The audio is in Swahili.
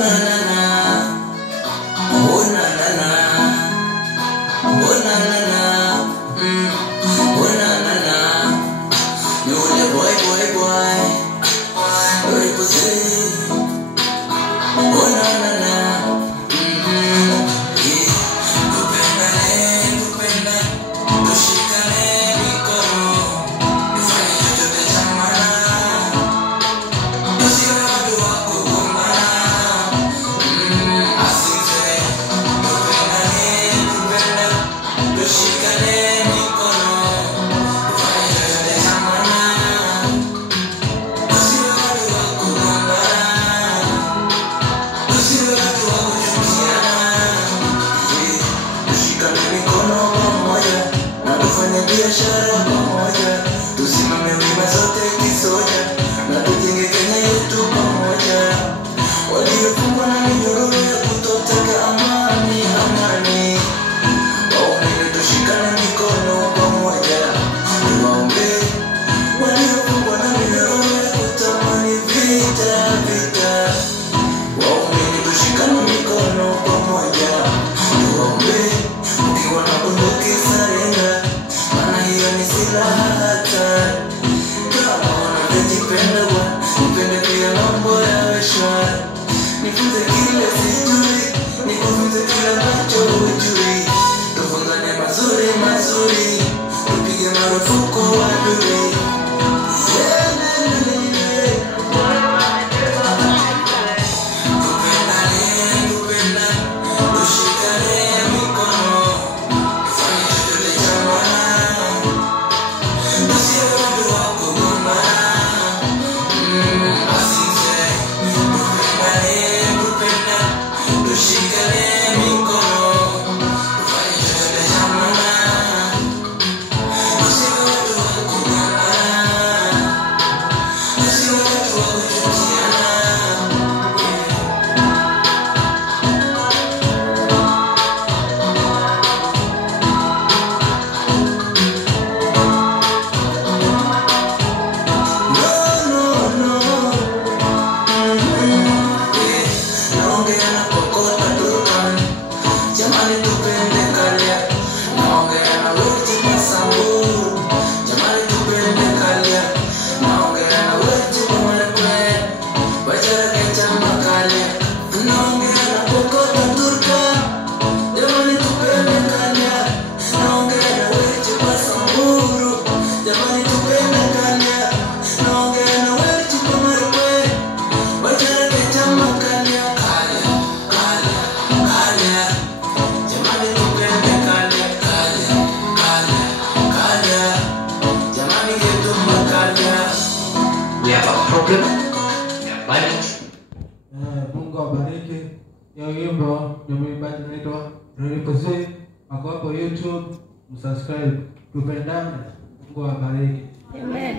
na na na, oh na na na, oh na na na, oh na na na. Yule boy boy boy, yule pussy, oh na na na. Biashara pamoja, tusimame wima sote kisoja, na tujenge Kenya yetu pamoja. Waliofungwa na minyororo ya kutotaka amani, amani, waumini tushikane mikono pamoja. Tuwaombe waliofungwa na minyororo ya kutamani vita, vita, waumini tushikane mikono pamoja. Tuwaombe ukiwa na bunduki sarenga, hiyo ni silaha hatari. Kama unavyojipenda bwana, nipende pia mambo yawe shwari. Nifunze kile sijui, nikufunze kile nacho hujui. Tufundane mazuri mazuri, tupige marufuku adui. We have a problem. Violence. Mungu awabariki. Hiyo wimbo ndio mwimbaji anaitwa Rilipozi. Ako hapo YouTube, msubscribe. Tupendane. Mungu awabariki. Amen.